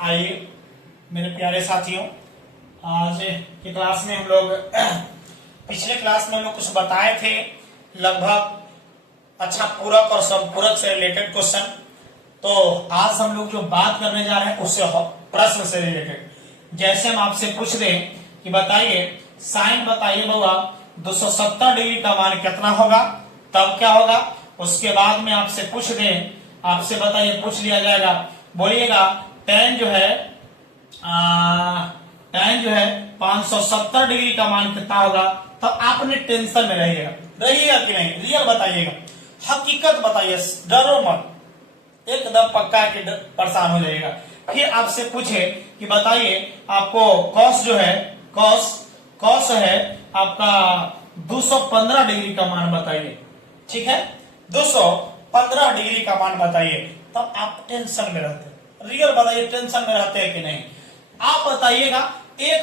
आइए मेरे प्यारे साथियों, आज की क्लास में हम लोग पिछले क्लास में हम लोग कुछ बताए थे लगभग पूरक और संपूरक से रिलेटेड क्वेश्चन। तो आज हम लोग जो बात करने जा रहे हैं उससे प्रश्न से रिलेटेड। जैसे हम आपसे पूछ दें कि बताइए साइन बताइए बाबा 270 डिग्री का मान कितना होगा, तब क्या होगा। उसके बाद में आपसे पूछ दें, आपसे बताइए पूछ लिया जाएगा, बोलिएगा tan जो है 570 डिग्री का मान कितना होगा। तो आपने टेंशन में रहिएगा कि नहीं, रियल बताइएगा, हकीकत बताइए, डरो मत, एकदम पक्का कि परेशान हो जाइएगा। फिर आपसे पूछे कि बताइए आपको कॉस जो है कॉस है आपका 215 डिग्री का मान बताइए, ठीक है, 215 डिग्री का मान बताइए। तब आप टेंशन में रहते, रियल बताइए टेंशन में रहते हैं कि नहीं। आप बताइएगा,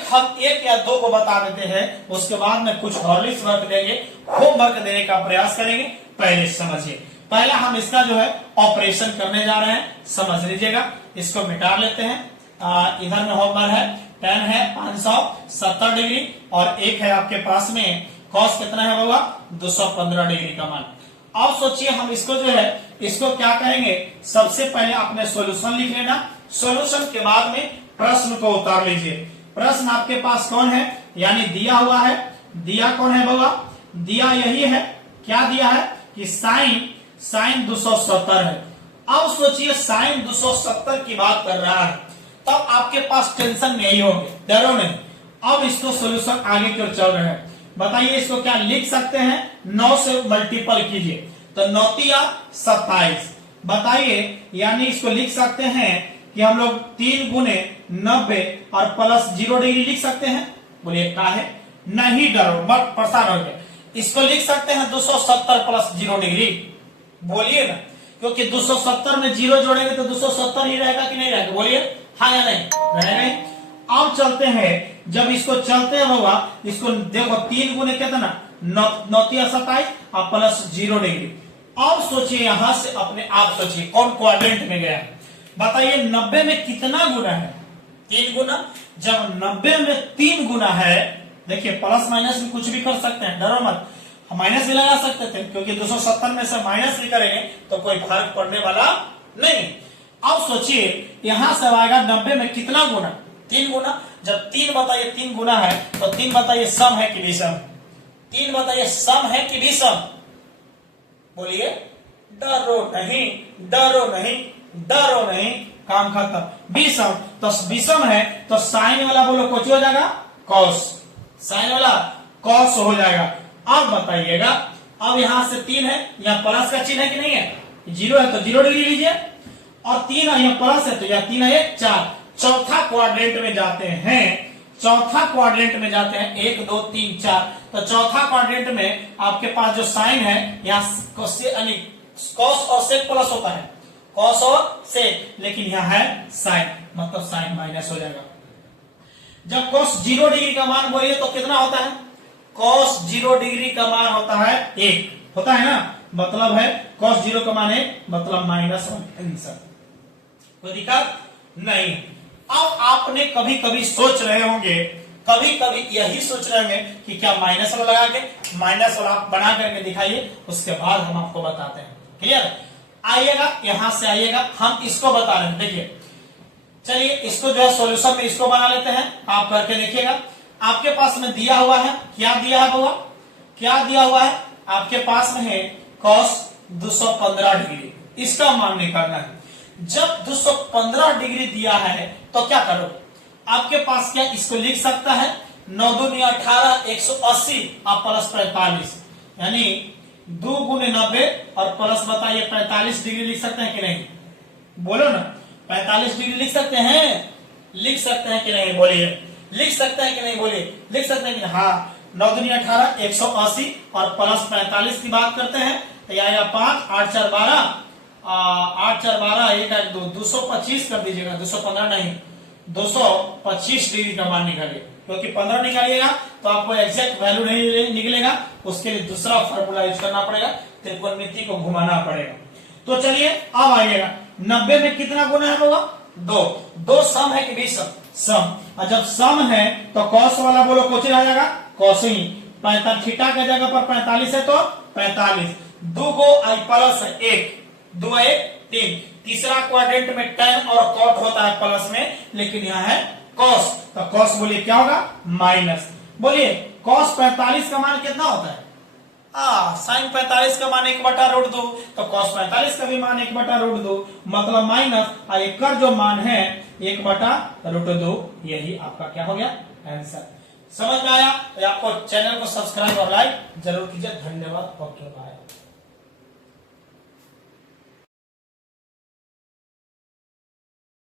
हम एक या दो को बता देते हैं, उसके बाद में कुछ हॉर्लिक्स वर्क देंगे, होमवर्क देने का प्रयास करेंगे। पहले समझिए, पहला हम इसका जो है ऑपरेशन करने जा रहे हैं, समझ लीजिएगा। इसको मिटा लेते हैं। इधर में होमवर्क है, tan है 570 डिग्री और एक है आपके पास में कॉस कितना है बाबा 215 डिग्री का मान। अब सोचिए हम इसको जो है इसको क्या कहेंगे, सबसे पहले आपने सॉल्यूशन लिख लेना, सॉल्यूशन के बाद में प्रश्न को उतार लीजिए। प्रश्न आपके पास कौन है, यानी दिया हुआ है, दिया कौन है बाबा, दिया यही है, क्या दिया है कि साइन 270 है। अब सोचिए साइन 270 की बात कर रहा है, तब आपके पास टेंशन में यही होंगे, डरो नहीं। अब इसको सॉल्यूशन आगे की ओर चल रहे हैं। बताइए इसको क्या लिख सकते हैं, 9 से मल्टीपल कीजिए तो 9 या 27 बताइए, यानी इसको लिख सकते हैं कि हम लोग 3 गुने 90 और प्लस 0 डिग्री लिख सकते हैं। बोलिए क्या है, नहीं डरो मत, परेशान हो गए। इसको लिख सकते हैं 270 प्लस 0 डिग्री, बोलिए ना, क्योंकि 270 में 0 जोड़ेंगे तो 270 ही रहेगा कि नहीं रहेगा, बोलिए हाँ या नहीं, रहेगा। अब चलते हैं, जब इसको चलते हैं बाबा, इसको देखो 3 गुने कितना 9 या 27 और प्लस 0 डिग्री। अब सोचिए यहां से अपने आप सोचिए कौन क्वाड्रेंट में गया, बताइए 90 में कितना गुना है, 3 गुना। जब 90 में 3 गुना है, देखिए प्लस माइनस में कुछ भी कर सकते हैं, डरो मत, माइनस भी लगा सकते थे, क्योंकि 270 में से माइनस भी करेंगे तो कोई फर्क पड़ने वाला नहीं। अब सोचिए यहां से आएगा 90 में कितना गुना, 3 गुना। जब 3 बताइए 3 गुना है तो 3 बताइए सम है कि विषम, 3 बताइए सम है कि विषम, बोलिए डरो नहीं, डरो नहीं, डरो नहीं, काम खत्म। विषम, तो विषम है तो साइन वाला बोलो कुछ हो जाएगा कॉस, साइन वाला कॉस हो जाएगा। अब बताइएगा, अब यहां से 3 है, यहाँ प्लस का चिन्ह है कि नहीं है, 0 है तो 0 डिग्री लीजिए, और 3 है यहाँ प्लस है तो यहाँ 3 है 4। चौथा क्वाड्रेंट में जाते हैं, चौथा क्वाड्रेंट में जाते हैं 1 2 3 4। तो चौथा क्वाड्रेंट में आपके पास जो साइन है, यहाँ कॉस और सेक प्लस होता है, कॉस और सेक, लेकिन यहाँ है साइन, मतलब साइन माइनस हो जाएगा। जब कॉस 0 डिग्री का मान बोलिए तो कितना होता है, कॉस 0 डिग्री का मान होता है 1, होता है ना, मतलब है कॉस 0 का मान 1, मतलब -1 आंसर, कोई दिक्कत नहीं। अब आपने कभी कभी सोच रहे होंगे, कभी कभी यही सोच रहे होंगे कि क्या माइनस वाला लगा के, माइनस वाला बना करके दिखाइए, उसके बाद हम आपको बताते हैं। क्लियर, आइएगा यहां से आइएगा, हम इसको बता रहे हैं। देखिए चलिए इसको जो है सॉल्यूशन में इसको बना लेते हैं, आप करके देखिएगा। आपके पास में दिया हुआ है, क्या दिया है बाबा, क्या दिया हुआ है आपके पास में है कॉस 215 डिग्री, इसका मान निकालना है। जब 215 डिग्री दिया है तो क्या करो, आपके पास क्या इसको लिख सकता है 9 दूनी 18 180 और प्लस 45, यानी 2 गुने 90 और प्लस बताइए 45 डिग्री लिख सकते हैं कि नहीं, बोलो ना, 45 डिग्री लिख सकते हैं, लिख सकते हैं कि नहीं, बोलिए लिख सकते हैं कि नहीं, बोलिए लिख सकते हैं कि नहीं। हाँ, 9 दूनी 18 180 और प्लस 45 की बात करते हैं तो आएगा 5 8 4 12 8 4 12 1 8 2 225 कर दीजिएगा, 215 नहीं 225 डिग्री का मान निकालिए, क्योंकि 15 निकालिएगा तो आपको एग्जैक्ट वैल्यू नहीं निकलेगा, उसके लिए दूसरा फॉर्मूला यूज करना पड़ेगा, त्रिकोणमिति को घुमाना पड़ेगा। तो चलिए अब आइएगा, 90 में कितना गुना है बाबा, दो, दो सम है कि विषम? सम। और जब सम है तो कॉस वाला बोलो कोची आ जाएगा? कॉसी। 45 थीटा के जगह पर 45 है तो 45। दो गो आई प्लस है एक, दो एक तीन। तीसरा क्वाड्रेंट में tan और cot होता है प्लस में, लेकिन यहाँ है cos, तो cos बोलिए क्या होगा? माइनस। बोलिए cos 45 का मान कितना होता है? साइन 45 का मान 1/√2, तो cos 45 का भी मान 1/√2, मतलब माइनस, और एक जो मान है 1/√2, यही आपका क्या हो गया? आंसर। समझ में आया? तो आपको चैनल को सब्सक्राइब और लाइक जरूर कीजिए। धन्यवाद। Okay bye.